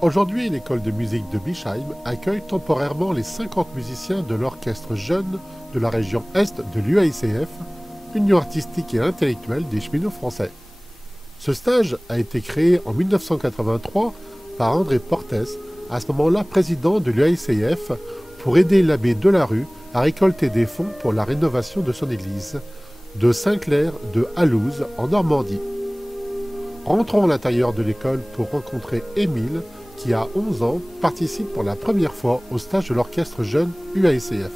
Aujourd'hui, l'école de musique de Bischheim accueille temporairement les 50 musiciens de l'orchestre jeune de la région Est de l'UAICF, Union artistique et intellectuelle des cheminots français. Ce stage a été créé en 1983 par André Portes, à ce moment-là président de l'UAICF, pour aider l'abbé Delarue à récolter des fonds pour la rénovation de son église, de Saint-Clair de Halouse en Normandie. Rentrons à l'intérieur de l'école pour rencontrer Émile, qui a 11 ans, participe pour la première fois au stage de l'orchestre jeune UAICF.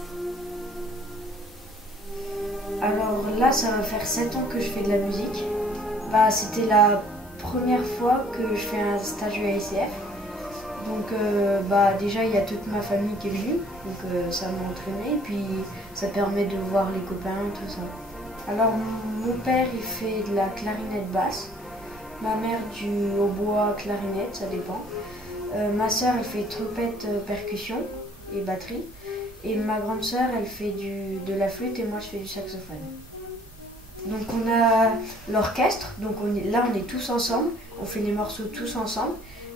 Alors là, ça va faire 7 ans que je fais de la musique. C'était la première fois que je fais un stage UAICF. Donc déjà, il y a toute ma famille qui est venue, donc ça m'a entraîné, puis ça permet de voir les copains, tout ça. Alors mon père, il fait de la clarinette basse, ma mère du hautbois clarinette, ça dépend. Ma soeur, elle fait trompette, percussion et batterie. Et ma grande soeur, elle fait de la flûte et moi, je fais du saxophone. Donc on a l'orchestre, donc on est tous ensemble, on fait les morceaux tous ensemble.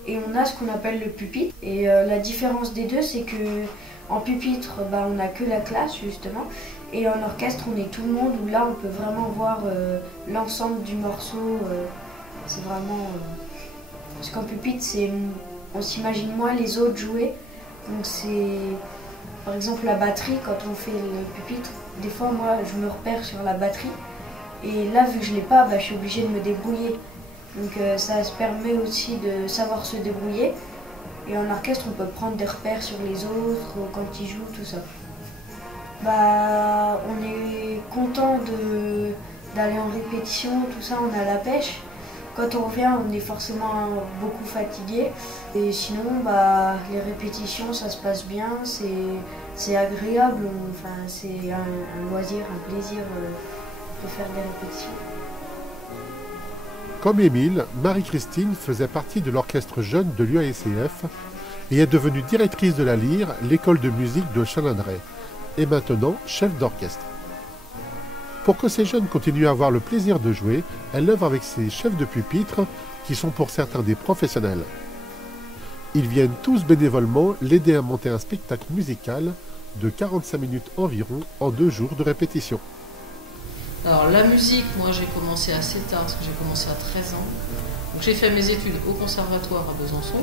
Et on a ce qu'on appelle le pupitre. Et la différence des deux, c'est que en pupitre, on n'a que la classe, justement. Et en orchestre, on est tout le monde, où là, on peut vraiment voir l'ensemble du morceau. C'est vraiment... Parce qu'en pupitre, on s'imagine moins les autres jouer. Donc c'est... Par exemple, la batterie, quand on fait le pupitre, des fois, moi, je me repère sur la batterie. Et là, vu que je ne l'ai pas, je suis obligée de me débrouiller. Donc ça se permet aussi de savoir se débrouiller. Et en orchestre, on peut prendre des repères sur les autres, quand ils jouent, tout ça. On est content d'aller en répétition, tout ça, on a la pêche. Quand on revient, on est forcément beaucoup fatigué. Et sinon, les répétitions, ça se passe bien, c'est agréable. C'est un loisir, un plaisir de faire des répétitions. Comme Émile, Marie-Christine faisait partie de l'orchestre jeune de l'UAICF et est devenue directrice de la Lyre, l'école de musique de Chalindrey, et maintenant chef d'orchestre. Pour que ces jeunes continuent à avoir le plaisir de jouer, elle œuvre avec ses chefs de pupitre, qui sont pour certains des professionnels. Ils viennent tous bénévolement l'aider à monter un spectacle musical de 45 minutes environ en 2 jours de répétition. Alors la musique, moi j'ai commencé assez tard, parce que j'ai commencé à 13 ans. Donc j'ai fait mes études au conservatoire à Besançon,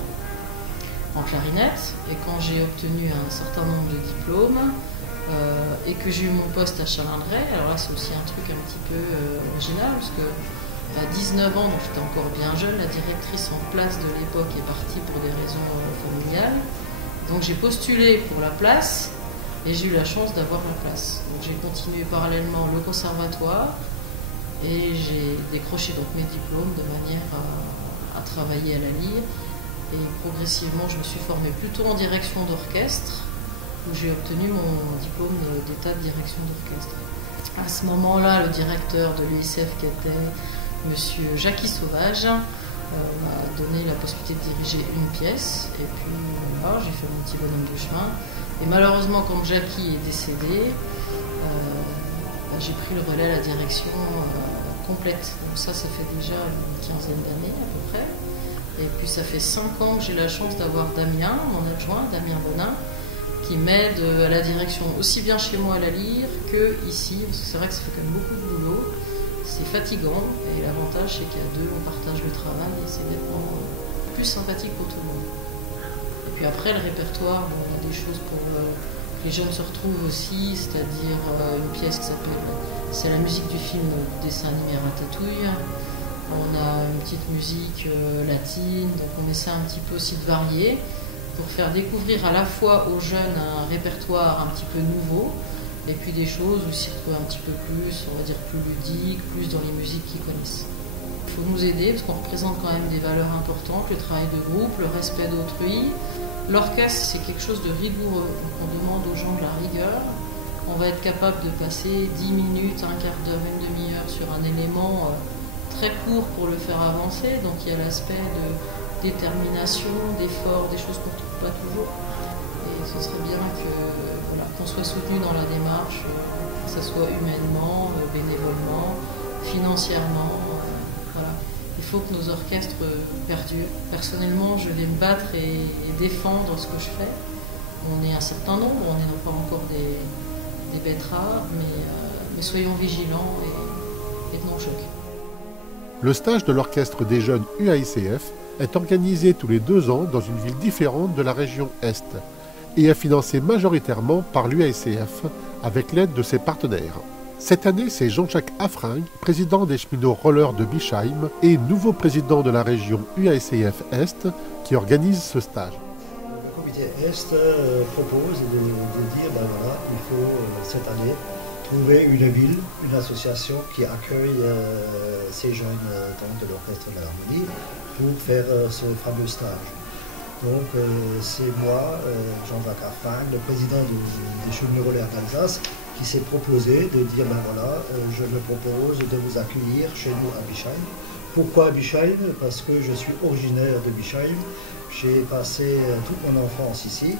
en clarinette, et quand j'ai obtenu un certain nombre de diplômes, et que j'ai eu mon poste à Chalindrey, alors là c'est aussi un truc un petit peu original, parce que à 19 ans, donc j'étais encore bien jeune, la directrice en place de l'époque est partie pour des raisons familiales. Donc j'ai postulé pour la place, et j'ai eu la chance d'avoir la place. Donc j'ai continué parallèlement le conservatoire et j'ai décroché donc mes diplômes de manière à travailler à la Lyre. Et progressivement, je me suis formée plutôt en direction d'orchestre, où j'ai obtenu mon diplôme d'état de direction d'orchestre. À ce moment-là, le directeur de l'UICF, qui était monsieur Jackie Sauvage, m'a donné la possibilité de diriger une pièce. Et puis voilà, j'ai fait mon petit bonhomme de chemin. Et malheureusement, quand Jackie est décédé, j'ai pris le relais à la direction complète. Donc ça fait déjà une quinzaine d'années à peu près. Et puis ça fait 5 ans que j'ai la chance d'avoir Damien, mon adjoint, Damien Bonin, qui m'aide à la direction aussi bien chez moi à la Lyre que ici, parce que c'est vrai que ça fait quand même beaucoup de boulot. C'est fatigant, et l'avantage c'est qu'à deux, on partage le travail et c'est nettement plus sympathique pour tout le monde. Et puis après, le répertoire, on a des choses pour que les jeunes se retrouvent aussi, c'est-à-dire une pièce qui s'appelle « C'est la musique du film dessin animé Ratatouille ». On a une petite musique latine, donc on essaie un petit peu aussi de varier pour faire découvrir à la fois aux jeunes un répertoire un petit peu nouveau, et puis des choses où s'y retrouver un petit peu plus, on va dire plus ludiques, plus dans les musiques qu'ils connaissent. Il faut nous aider parce qu'on représente quand même des valeurs importantes, le travail de groupe, le respect d'autrui. L'orchestre, c'est quelque chose de rigoureux, donc on demande aux gens de la rigueur. On va être capable de passer 10 minutes, un quart d'heure, une demi-heure sur un élément très court pour le faire avancer, donc il y a l'aspect de détermination, d'effort, des choses qu'on ne trouve pas toujours. Et ce serait bien qu'on soit soutenu dans la démarche, que ce soit humainement, bénévolement, financièrement. Voilà. Il faut que nos orchestres perdurent. Personnellement, je vais me battre et défendre ce que je fais. On est un certain nombre, on n'est pas encore des bêtes rares, mais soyons vigilants et tenons le choc. Le stage de l'orchestre des jeunes UAICF est organisé tous les 2 ans dans une ville différente de la région Est et est financé majoritairement par l'UAICF avec l'aide de ses partenaires. Cette année, c'est Jean-Jacques Affringue, président des cheminots rollers de Bischheim et nouveau président de la région UAICF Est, qui organise ce stage. Le comité Est propose de dire, ben voilà, il faut cette année trouver une ville, une association qui accueille ces jeunes de l'orchestre de l'harmonie pour faire ce fameux stage. Donc c'est moi, Jean-Jacques Affringue, le président des cheminots rollers d'Alsace, qui s'est proposé de dire, ben voilà, je me propose de vous accueillir chez nous à Bischheim. Pourquoi Bischheim? Parce que je suis originaire de Bischheim. J'ai passé toute mon enfance ici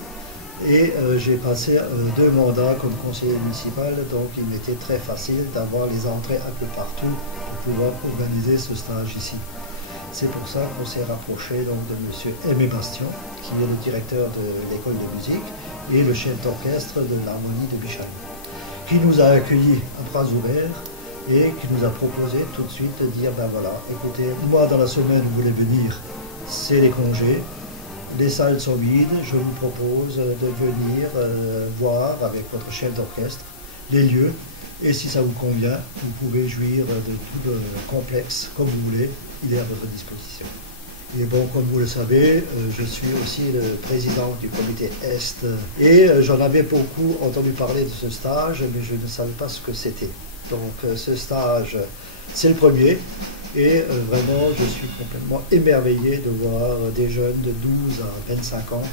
et j'ai passé 2 mandats comme conseiller municipal, donc il m'était très facile d'avoir les entrées un peu partout pour pouvoir organiser ce stage ici. C'est pour ça qu'on s'est rapproché donc, de M. Aimé Bastion, qui est le directeur de l'école de musique et le chef d'orchestre de l'harmonie de Bischheim, qui nous a accueillis à bras ouverts et qui nous a proposé tout de suite de dire, ben voilà, écoutez, moi dans la semaine vous voulez venir, c'est les congés, les salles sont vides, je vous propose de venir voir avec votre chef d'orchestre les lieux, et si ça vous convient, vous pouvez jouir de tout le complexe comme vous voulez, il est à votre disposition. Et bon, comme vous le savez, je suis aussi le président du comité Est et j'en avais beaucoup entendu parler de ce stage, mais je ne savais pas ce que c'était. Donc ce stage, c'est le premier et vraiment je suis complètement émerveillé de voir des jeunes de 12 à 25 ans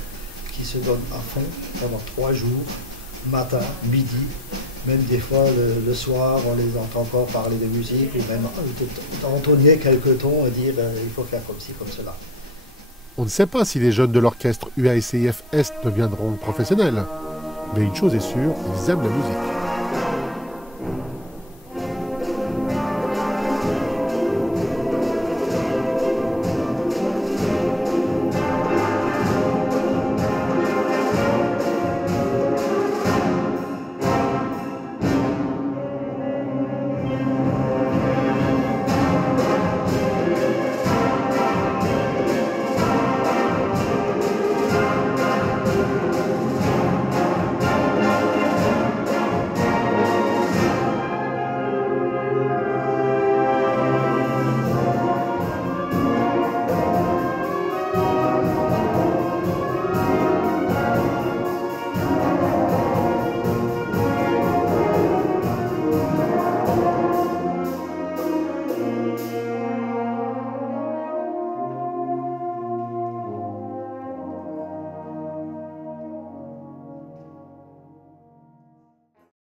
qui se donnent à fond pendant 3 jours, matin, midi, même des fois le soir on les entend encore parler de musique ou même entonner quelques tons et dire il faut faire comme ci, comme cela. On ne sait pas si les jeunes de l'orchestre UAICF Est deviendront professionnels, mais une chose est sûre, ils aiment la musique.